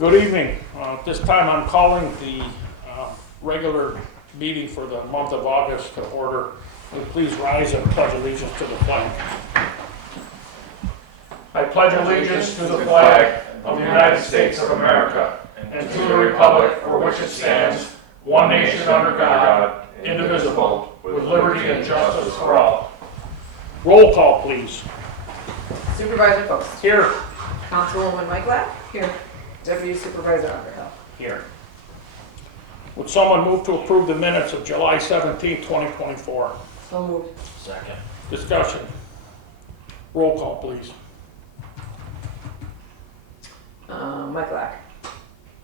Good evening. At this time, I'm calling the regular meeting for the month of August to order. Will you please rise and pledge allegiance to the flag. I pledge allegiance to the flag of the United States of America and to the republic for which it stands, one nation under God, indivisible, with liberty and justice for all. Roll call, please. Supervisor Post. Here. Councilwoman Michael. Here. Deputy Supervisor Underhill. Here. Would someone move to approve the minutes of July 17, 2024? So moved. Second. Discussion. Roll call, please. Michael.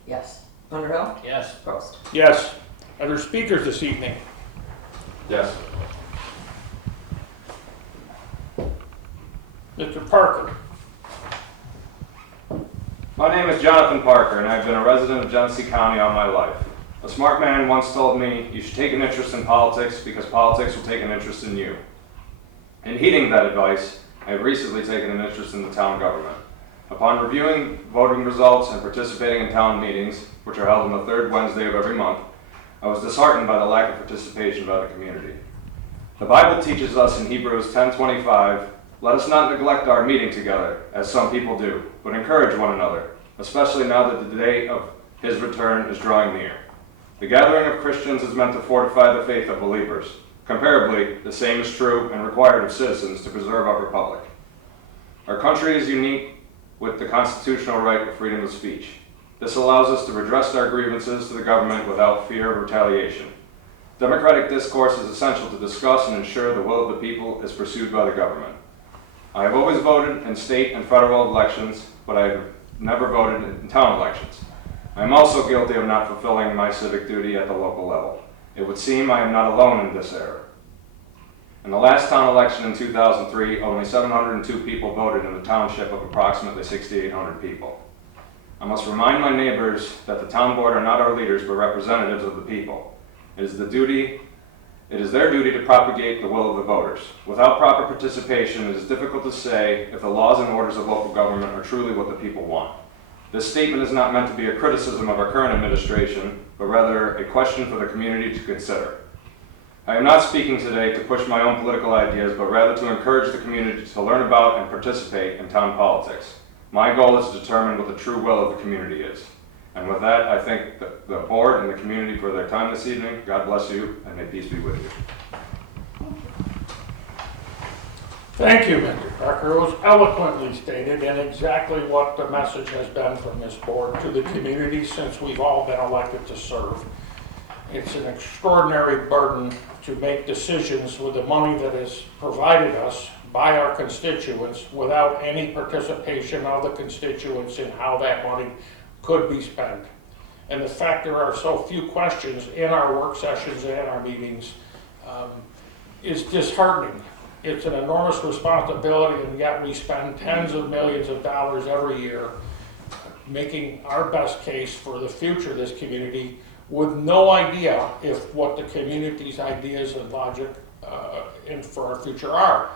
Yes. Underhill. Yes. Post. Yes. Are there speakers this evening? Yes. Mr. Parker. My name is Jonathan Parker, and I've been a resident of Genesee County all my life. A smart man once told me, you should take an interest in politics because politics will take an interest in you. In heeding that advice, I have recently taken an interest in the town government. Upon reviewing voting results and participating in town meetings, which are held on the third Wednesday of every month, I was disheartened by the lack of participation by the community. The Bible teaches us in Hebrews 10:25, let us not neglect our meeting together, as some people do, but encourage one another, especially now that the day of his return is drawing near. The gathering of Christians is meant to fortify the faith of believers. Comparably, the same is true and required of citizens to preserve our republic. Our country is unique with the constitutional right of freedom of speech. This allows us to redress our grievances to the government without fear of retaliation. Democratic discourse is essential to discuss and ensure the will of the people is pursued by the government. I have always voted in state and federal elections, but I have never voted in town elections. I am also guilty of not fulfilling my civic duty at the local level. It would seem I am not alone in this error. In the last town election in 2003, only 702 people voted in a township of approximately 6,800 people. I must remind my neighbors that the town board are not our leaders, but representatives of the people. It is their duty to propagate the will of the voters. Without proper participation, it is difficult to say if the laws and orders of local government are truly what the people want. This statement is not meant to be a criticism of our current administration, but rather a question for the community to consider. I am not speaking today to push my own political ideas, but rather to encourage the community to learn about and participate in town politics. My goal is to determine what the true will of the community is. And with that, I thank the board and the community for their time this evening. God bless you, and may peace be with you. Thank you, Mr. Parker. It was eloquently stated and exactly what the message has been from this board to the community since we've all been elected to serve. It's an extraordinary burden to make decisions with the money that is provided us by our constituents without any participation of the constituents in how that money could be spent. And the fact there are so few questions in our work sessions and in our meetings is disheartening. It's an enormous responsibility, and yet we spend tens of millions of dollars every year making our best case for the future of this community with no idea if what the community's ideas and logic and for our future are.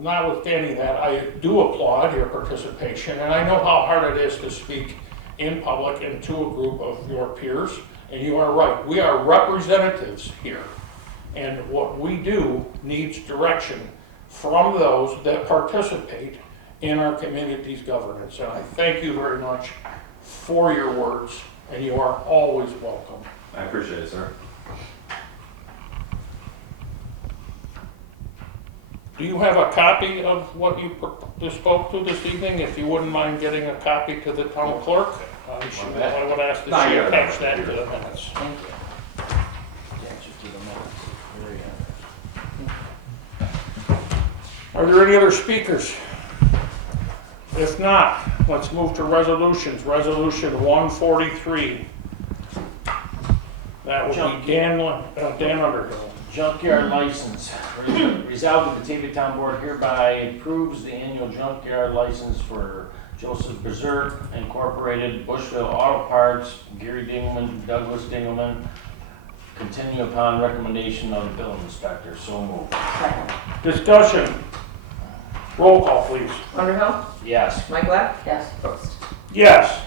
Notwithstanding that, I do applaud your participation, and I know how hard it is to speak in public and to a group of your peers, and you are right. We are representatives here, and what we do needs direction from those that participate in our community's governance. And I thank you very much for your words, and you are always welcome. I appreciate it, sir. Do you have a copy of what you spoke to this evening? If you wouldn't mind getting a copy to the town clerk, I would ask that she attach that to the minutes. Thank you. Attach it to the minutes. Very interesting. Are there any other speakers? If not, let's move to resolutions. Resolution 143. That would be Dan Underhill. Junkyard license. Resolved that the Batavia Town Board hereby approves the annual junkyard license for Joseph Berserk Incorporated, Bushville Auto Parts, Gary Dingman, Douglas Dingelman. Continue upon recommendation of the building inspector. So moved. Second. Discussion. Roll call, please. Underhill. Yes. Michael. Yes. Post. Yes.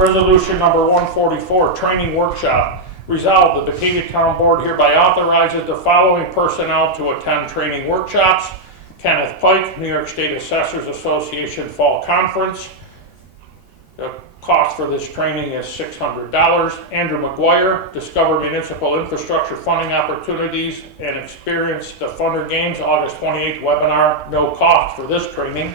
Resolution number 144, training workshop. Resolved, the Batavia Town Board hereby authorizes the following personnel to attend training workshops. Kenneth Pike, New York State Assessors Association Fall Conference. The cost for this training is $600. Andrew McGuire, Discover Municipal Infrastructure Funding Opportunities and Experience the Funder Games, August 28th webinar, no cost for this training.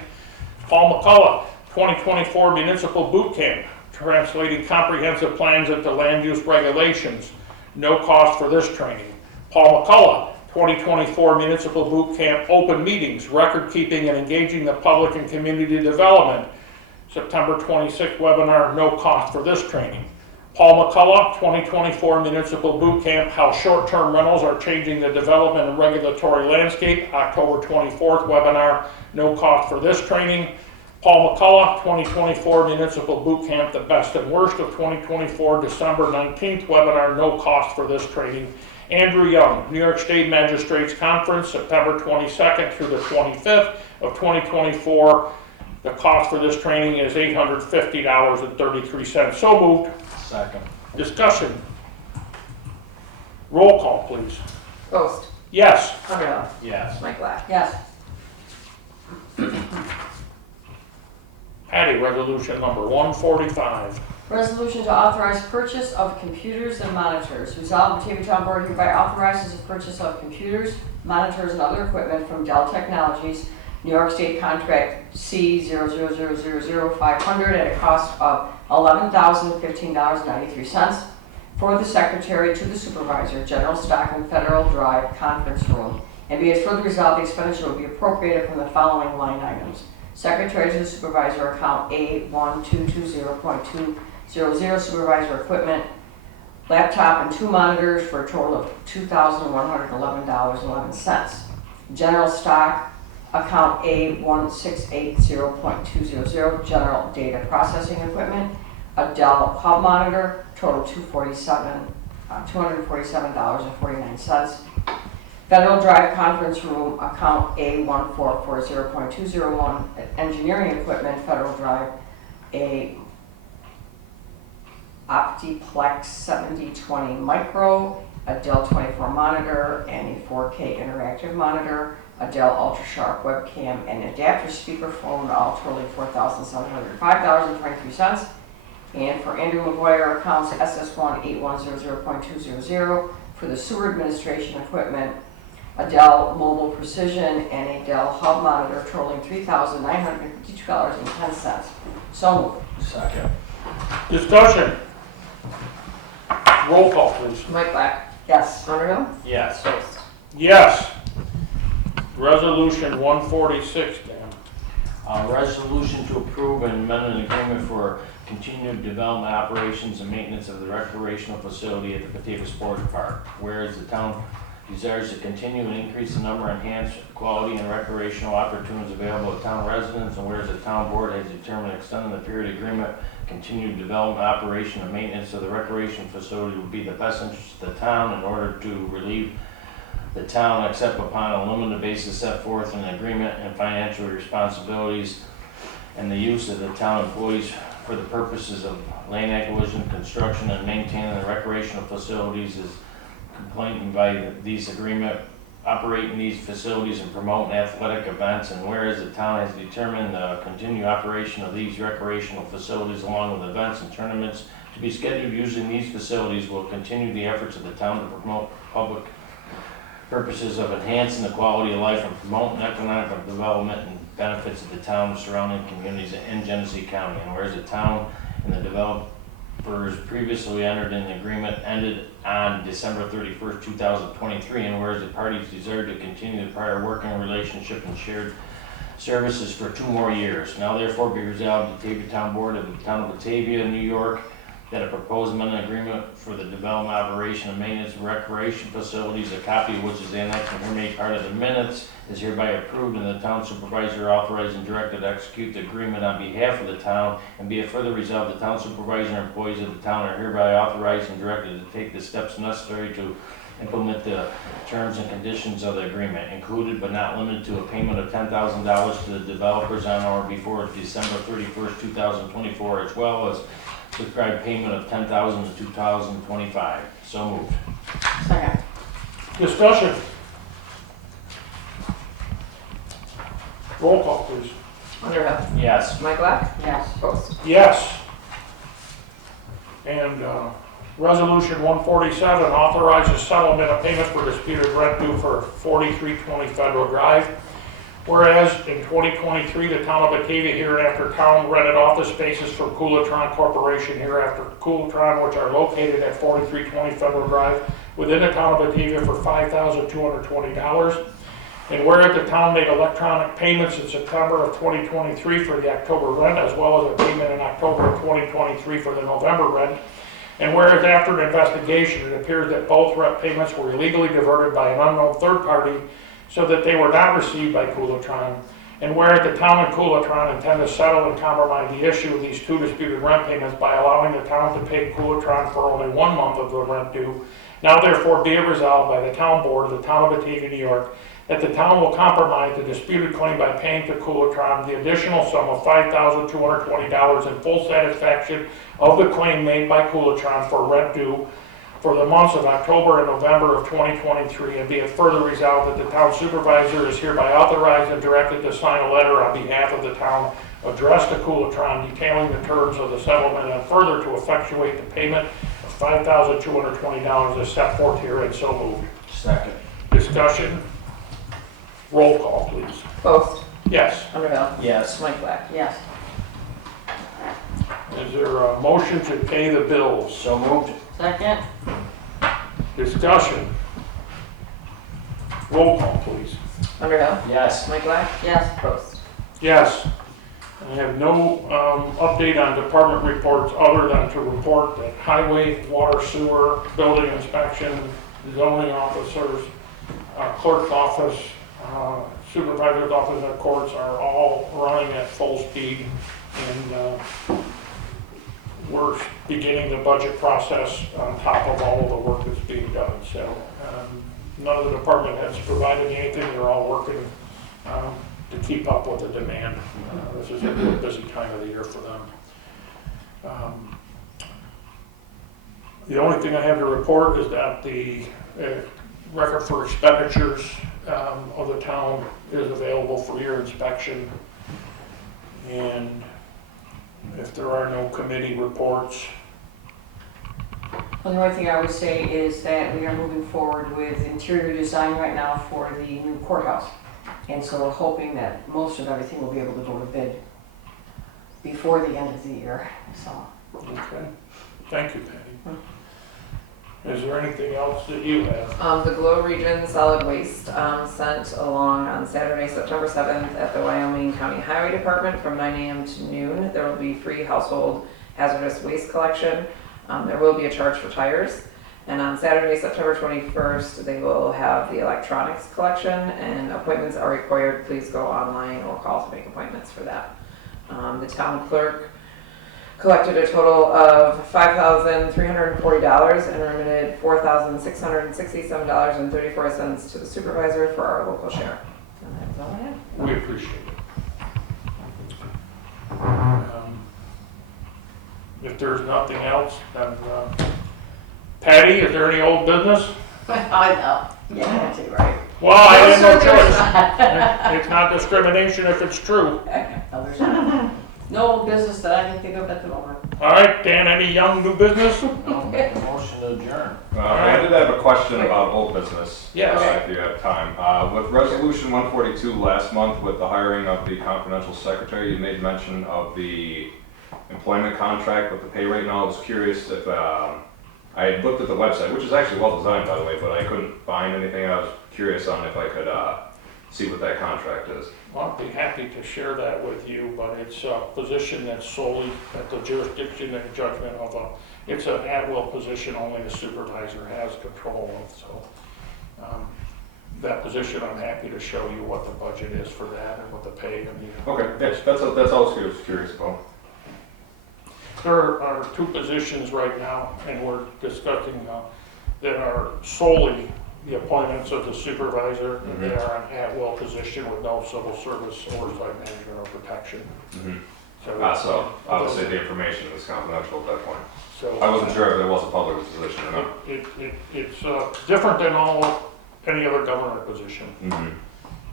Paul McCullough, 2024 Municipal Boot Camp, translating comprehensive plans into land use regulations, no cost for this training. Paul McCullough, 2024 Municipal Boot Camp Open Meetings, Record Keeping and Engaging the Public in Community Development, September 26th webinar, no cost for this training. Paul McCullough, 2024 Municipal Boot Camp, How Short-Term Rentals Are Changing the Development and Regulatory Landscape, October 24th webinar, no cost for this training. Paul McCullough, 2024 Municipal Boot Camp, The Best and Worst of 2024, December 19th webinar, no cost for this training. Andrew Young, New York State Magistrates Conference, September 22nd through the 25th of 2024. The cost for this training is $850.33. So moved. Second. Discussion. Roll call, please. Post. Yes. Underhill. Yes. Mike Black. Yes. Patty, resolution number 145. Resolution to authorize purchase of computers and monitors. Resolved, Batavia Town Board hereby authorizes the purchase of computers, monitors, and other equipment from Dell Technologies, New York State Contract C00000500 at a cost of $11,015.93 for the Secretary to the Supervisor, General Stockman Federal Drive Conference Room, and be it further resolved, the expenditure will be appropriated from the following line items. Secretary to the Supervisor, account A1220.200, Supervisor Equipment, laptop and 2 monitors for a total of $2,111.11. General Stock, account A1680.200, General Data Processing Equipment, a Dell Hub Monitor, total $247.49. Federal Drive Conference Room, account A1440.201, Engineering Equipment, Federal Drive, a Optiplex 7020 Micro, a Dell 24 monitor, and a 4K interactive monitor, a Dell UltraSharp webcam, and adapter speakerphone, all totaling $4,705.23. And for Andrew McGuire, accounts SS1 8100.200 for the sewer administration equipment, a Dell Mobile Precision, and a Dell Hub monitor totaling $3,952.10. So moved. Second. Discussion. Roll call, please. Mike Black. Yes. Underhill. Yes. Post. Yes. Resolution 146, Dan. Resolution to approve and amend an agreement for continued development, operations, and maintenance of the recreational facility at the Batavia Sports Park. Whereas the town desires to continue and increase the number, enhance quality, and recreational opportunities available to town residents, and whereas the town board has determined extending the period agreement, continued development, operation, and maintenance of the recreation facility would be the best interest of the town in order to relieve the town, except upon a limited basis set forth in the agreement, and financial responsibilities and the use of the town employees for the purposes of land acquisition, construction, and maintaining the recreational facilities is complained by these agreement, operating these facilities and promoting athletic events, and whereas the town has determined the continued operation of these recreational facilities along with events and tournaments to be scheduled using these facilities will continue the efforts of the town to promote public purposes of enhancing the quality of life and promoting economic development and benefits of the town and surrounding communities in Genesee County. And whereas the town and the developers previously entered in the agreement ended on December 31st, 2023, and whereas the parties desire to continue the prior working relationship and shared services for 2 more years. Now therefore be resolved, the Batavia Town Board of the Town of Batavia, New York, that a proposed amendment agreement for the development, operation, and maintenance of recreation facilities, a copy of which is annexed and here made part of the minutes, is hereby approved, and the town supervisor authorized and directed to execute the agreement on behalf of the town, and be it further resolved, the town supervisor and employees of the town are hereby authorized and directed to take the steps necessary to implement the terms and conditions of the agreement, included but not limited to a payment of $10,000 to the developers on or before December 31st, 2024, as well as Prescribed payment of $10,000 to 2025. So moved. Second. Discussion. Roll call, please. Underhill. Yes. Mike Black. Yes. Post. Yes. And Resolution 147 authorizes settlement of payment for disputed rent due for 4320 Federal Drive. Whereas in 2023, the town of Batavia hereinafter town rented office spaces from Coolitron Corporation hereafter Coolitron, which are located at 4320 Federal Drive within the town of Batavia for $5,220. And whereas the town made electronic payments in September of 2023 for the October rent, as well as a payment in October of 2023 for the November rent. And whereas after an investigation, it appears that both rent payments were illegally diverted by an unknown third party so that they were not received by Coolitron. And whereas the town and Coolitron intend to settle and compromise the issue of these two disputed rent payments by allowing the town to pay Coolitron for only 1 month of the rent due, now therefore be it resolved by the town board of the town of Batavia, New York, that the town will compromise the disputed claim by paying to Coolitron the additional sum of $5,220 in full satisfaction of the claim made by Coolitron for rent due for the months of October and November of 2023, and be it further resolved that the town supervisor is hereby authorized and directed to sign a letter on behalf of the town addressed to Coolitron detailing the terms of the settlement and further to effectuate the payment of $5,220 as set forth here, and so moved. Second. Discussion. Roll call, please. Post. Yes. Underhill. Yes. Mike Black. Yes. Is there a motion to pay the bills? So moved. Second. Discussion. Roll call, please. Underhill. Yes. Mike Black. Yes. Post. Yes. I have no update on department reports other than to report that highway, water, sewer, building inspection, zoning officers, clerk's office, supervisor's office, and courts are all running at full speed, and we're beginning the budget process on top of all of the work that's being done. So none of the department heads provided me anything. They're all working to keep up with the demand. This is a really busy time of the year for them. The only thing I have to report is that the record for expenditures of the town is available for your inspection. And if there are no committee reports, Well, the only thing I would say is that we are moving forward with interior design right now for the new courthouse. And so we're hoping that most of everything will be able to go to bid before the end of the year, so. okay. Thank you, Patty. Is there anything else that you have? The Glow Region Solid Waste sent along on Saturday, September 7th at the Wyoming County Highway Department from 9 a.m. to noon. There will be free household hazardous waste collection. There will be a charge for tires. And on Saturday, September 21st, they will have the electronics collection, and appointments are required. Please go online or call to make appointments for that. The town clerk collected a total of $5,340 and remitted $4,667.34 to the supervisor for our local share. And that is all I have. We appreciate it. If there's nothing else, then Patty, is there any old business? I know. Yeah, that's it, right. Well, I No, have no sir, there's choice. It's not discrimination if it's true. No, there's not. No business that I can think of at the moment. All right, Dan, any young new business? Motion to adjourn. I did have a question about old business. Yes. If you have time. With Resolution 142 last month with the hiring of the confidential secretary, you made mention of the employment contract with the pay rate, and I was curious if, I had looked at the website, which is actually well designed by the way, but I couldn't find anything. I was curious on if I could see what that contract is. Well, I'd be happy to share that with you, but it's a position that's solely at the jurisdiction and judgment of it's an at-will position only the supervisor has control of, so. That position, I'm happy to show you what the budget is for that and what the pay and the. Okay, that's all I was curious about. There are two positions right now, and we're discussing that are solely the appointments of the supervisor, and they are an at-will position with no civil service oversight, management, or protection. So obviously the information is confidential at that point. So I wasn't sure if it was a public position or not. It's different than any other government position. Mm-hmm.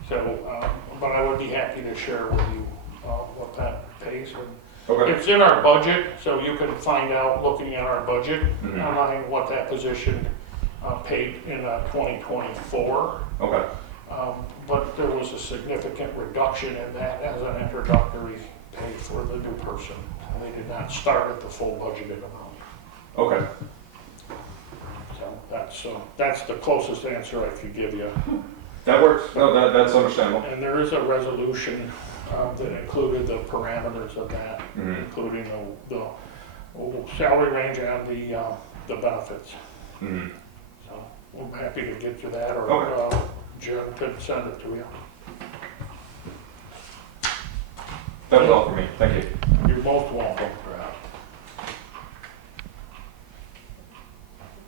So, but I would be happy to share with you what that pays. Okay. It's in our budget, so you can find out, looking at our budget, Mhm. online, what that position paid in 2024. Okay. But there was a significant reduction in that as an introductory pay for the new person. And they did not start at the full budgeted amount. Okay. So that's the closest answer I could give you. That works. No, that's understandable. And there is a resolution that included the parameters of that, Mm-hmm. including the salary range and the benefits. Mm-hmm. So I'm happy to get you that, or Okay. Jen could send it to you. That was all for me. Thank you. You're most welcome.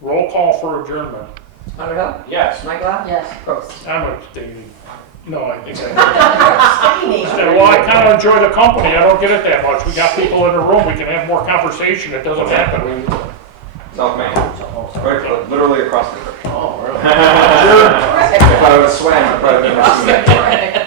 Roll call for adjournment. Underhill? Yes. Michaelak? Yes. Probst? I'm abstaining. No, I think I well, I kind of enjoy the company. I don't get it that much. We got people in the room. We can have more conversation. It doesn't happen. South Main. Right, literally across the river. Oh, really? If I would have swam, I'd probably never seen it.